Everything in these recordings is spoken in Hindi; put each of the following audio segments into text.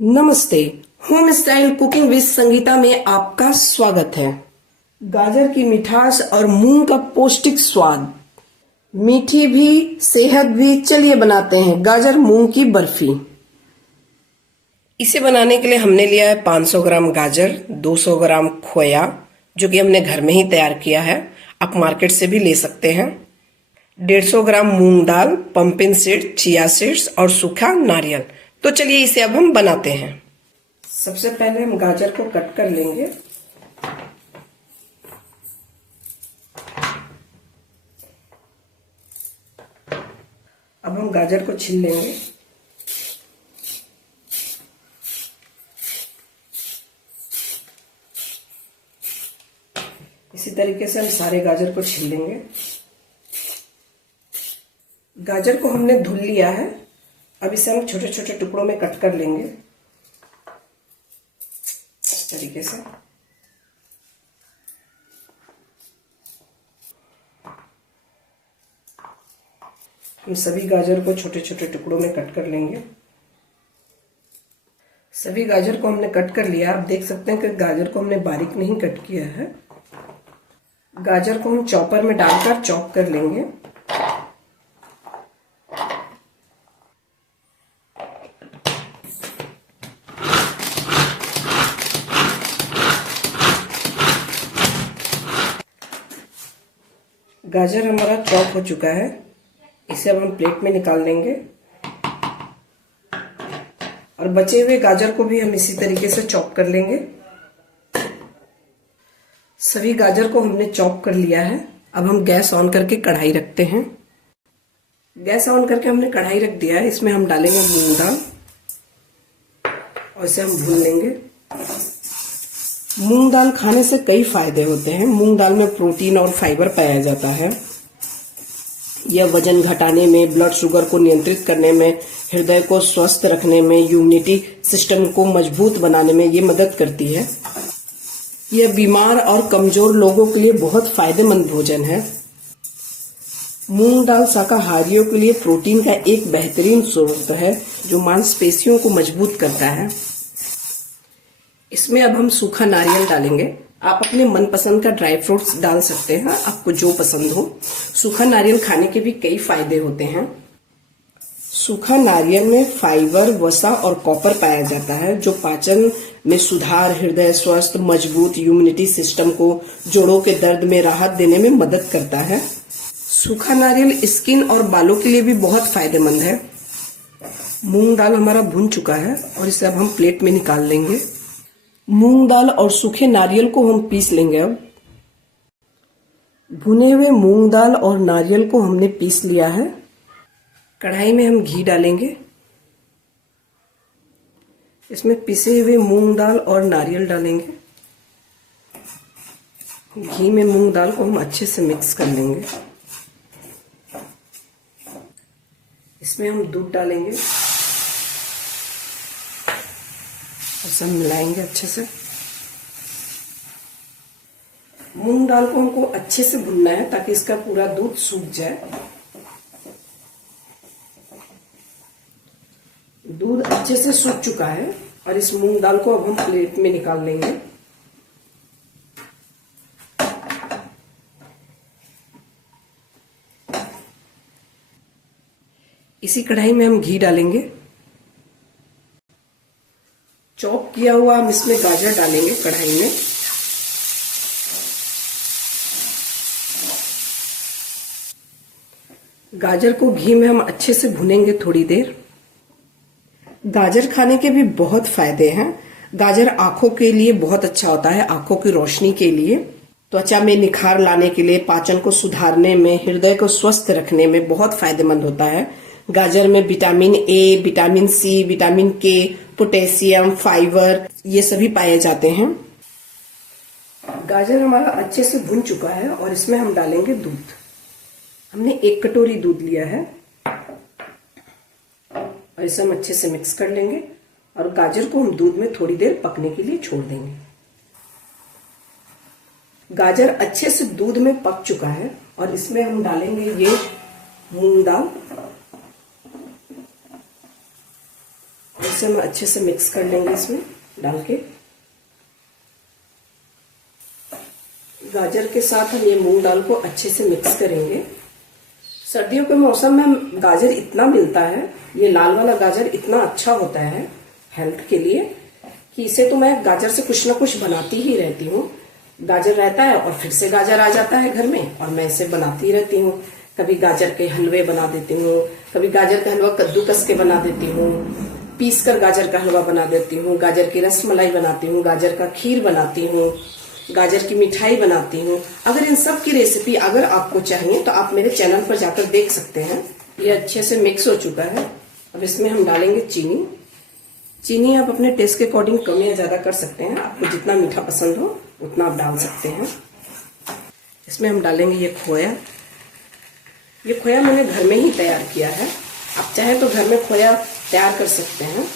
नमस्ते। Home style cooking with Sangeeta में आपका स्वागत है। गाजर की मिठास और मूंग का पौष्टिक स्वाद, मीठी भी सेहत भी। चलिए बनाते हैं गाजर मूंग की बर्फी। इसे बनाने के लिए हमने लिया है 500 ग्राम गाजर, 200 ग्राम खोया जो कि हमने घर में ही तैयार किया है, आप मार्केट से भी ले सकते हैं, 150 ग्राम मूंग दाल, पंपिन सीड, चिया सीड्स और सूखा नारियल। तो चलिए इसे अब हम बनाते हैं। सबसे पहले हम गाजर को कट कर लेंगे। अब हम गाजर को छील लेंगे। इसी तरीके से हम सारे गाजर को छील लेंगे। गाजर को हमने धुल लिया है। अब इसे हम छोटे छोटे टुकड़ों में कट कर लेंगे इस तरीके से। हम सभी गाजर को छोटे छोटे टुकड़ों में कट कर लेंगे। सभी गाजर को हमने कट कर लिया। आप देख सकते हैं कि गाजर को हमने बारीक नहीं कट किया है। गाजर को हम चॉपर में डालकर चॉप कर लेंगे। गाजर हमारा चॉप हो चुका है। इसे अब हम प्लेट में निकाल लेंगे और बचे हुए गाजर को भी हम इसी तरीके से चॉप कर लेंगे। सभी गाजर को हमने चॉप कर लिया है। अब हम गैस ऑन करके कढ़ाई रखते हैं। गैस ऑन करके हमने कढ़ाई रख दिया है। इसमें हम डालेंगे मूंग दाल और इसे हम भून लेंगे। मूंग दाल खाने से कई फायदे होते हैं। मूंग दाल में प्रोटीन और फाइबर पाया जाता है। यह वजन घटाने में, ब्लड शुगर को नियंत्रित करने में, हृदय को स्वस्थ रखने में, इम्यूनिटी सिस्टम को मजबूत बनाने में ये मदद करती है। यह बीमार और कमजोर लोगों के लिए बहुत फायदेमंद भोजन है। मूंग दाल शाकाहारियों के लिए प्रोटीन का एक बेहतरीन स्रोत है जो मांसपेशियों को मजबूत करता है। इसमें अब हम सूखा नारियल डालेंगे। आप अपने मनपसंद का ड्राई फ्रूट्स डाल सकते हैं, आपको जो पसंद हो। सूखा नारियल खाने के भी कई फायदे होते हैं। सूखा नारियल में फाइबर, वसा और कॉपर पाया जाता है जो पाचन में सुधार, हृदय स्वस्थ, मजबूत इम्यूनिटी सिस्टम को, जोड़ों के दर्द में राहत देने में मदद करता है। सूखा नारियल स्किन और बालों के लिए भी बहुत फायदेमंद है। मूंग दाल हमारा भुन चुका है और इसे अब हम प्लेट में निकाल लेंगे। मूंग दाल और सूखे नारियल को हम पीस लेंगे। अब भुने हुए मूंग दाल और नारियल को हमने पीस लिया है। कढ़ाई में हम घी डालेंगे। इसमें पिसे हुए मूंग दाल और नारियल डालेंगे। घी में मूंग दाल को हम अच्छे से मिक्स कर लेंगे। इसमें हम दूध डालेंगे और सब मिलाएंगे अच्छे से। मूंग दाल को हमको अच्छे से भुनना है ताकि इसका पूरा दूध सूख जाए। दूध अच्छे से सूख चुका है और इस मूंग दाल को अब हम प्लेट में निकाल लेंगे। इसी कढ़ाई में हम घी डालेंगे। चॉप किया हुआ हम इसमें गाजर डालेंगे कढ़ाई में। गाजर को घी में हम अच्छे से भुनेंगे थोड़ी देर। गाजर खाने के भी बहुत फायदे हैं। गाजर आंखों के लिए बहुत अच्छा होता है, आंखों की रोशनी के लिए, त्वचा में निखार लाने के लिए, पाचन को सुधारने में, हृदय को स्वस्थ रखने में बहुत फायदेमंद होता है। गाजर में vitamin A, vitamin C, vitamin K, potassium, fiber ये सभी पाए जाते हैं। गाजर हमारा अच्छे से भुन चुका है और इसमें हम डालेंगे दूध। हमने 1 कटोरी दूध लिया है और इसे हम अच्छे से मिक्स कर लेंगे और गाजर को हम दूध में थोड़ी देर पकने के लिए छोड़ देंगे। गाजर अच्छे से दूध में पक चुका है और इसमें हम डालेंगे ये मूंग दाल। इसे हम अच्छे से मिक्स कर लेंगे इसमें डाल के। गाजर के साथ हम ये मूंग दाल को अच्छे से मिक्स करेंगे। सर्दियों के मौसम में गाजर इतना मिलता है, ये लाल वाला गाजर इतना अच्छा होता है हेल्थ के लिए कि इसे तो मैं गाजर से कुछ ना कुछ बनाती ही रहती हूँ। गाजर रहता है और फिर से गाजर आ जाता है घर में और मैं इसे बनाती ही रहती हूँ। कभी गाजर के हलवे बना देती हूँ, कभी गाजर का हलवा कद्दूकस के बना देती हूँ, पीस कर गाजर का हलवा बना देती हूँ, गाजर की रस मलाई बनाती हूँ, गाजर का खीर बनाती हूँ, गाजर की मिठाई बनाती हूँ। अगर इन सब की रेसिपी अगर आपको चाहिए तो आप मेरे चैनल पर जाकर देख सकते हैं। ये अच्छे से मिक्स हो चुका है। अब इसमें हम डालेंगे चीनी। चीनी आप अपने टेस्ट के अकॉर्डिंग कम या ज्यादा कर सकते हैं, आपको जितना मीठा पसंद हो उतना आप डाल सकते हैं। इसमें हम डालेंगे ये खोया। ये खोया मैंने घर में ही तैयार किया है, आप चाहे तो घर में खोया तैयार कर सकते हैं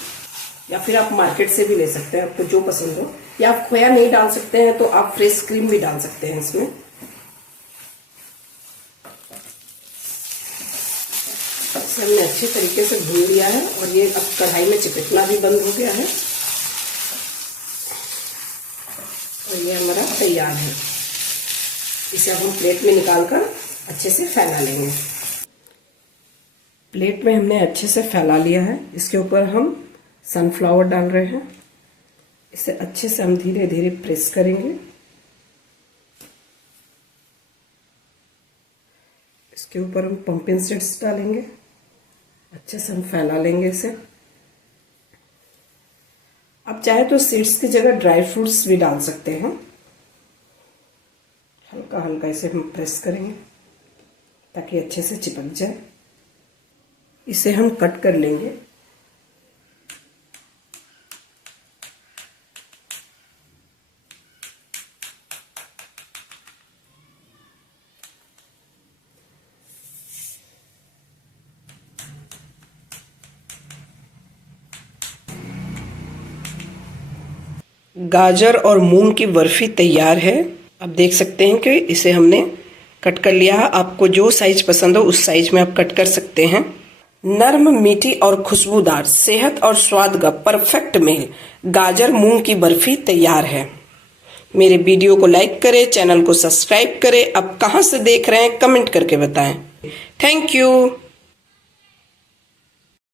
या फिर आप मार्केट से भी ले सकते हैं, आपको जो पसंद हो। या आप खोया नहीं डाल सकते हैं तो आप फ्रेश क्रीम भी डाल सकते हैं इसमें। इसे हमने अच्छे तरीके से भून लिया है और ये अब कढ़ाई में चिपकना भी बंद हो गया है और ये हमारा तैयार है। इसे अब हम प्लेट में निकालकर अच्छे से फैला लेंगे। प्लेट में हमने अच्छे से फैला लिया है। इसके ऊपर हम सनफ्लावर डाल रहे हैं। इसे अच्छे से हम धीरे धीरे प्रेस करेंगे। इसके ऊपर हम पंपकिन सीड्स डालेंगे। अच्छे से हम फैला लेंगे इसे। आप चाहे तो सीड्स की जगह ड्राई फ्रूट्स भी डाल सकते हैं। हल्का हल्का इसे हम प्रेस करेंगे ताकि अच्छे से चिपक जाए। इसे हम कट कर लेंगे। गाजर और मूंग की बर्फी तैयार है। आप देख सकते हैं कि इसे हमने कट कर लिया है। आपको जो साइज पसंद हो उस साइज में आप कट कर सकते हैं। नर्म, मीठी और खुशबूदार, सेहत और स्वाद का परफेक्ट मेल गाजर मूंग की बर्फी तैयार है। मेरे वीडियो को लाइक करें, चैनल को सब्सक्राइब करें। आप कहां से देख रहे हैं कमेंट करके बताएं। Thank you.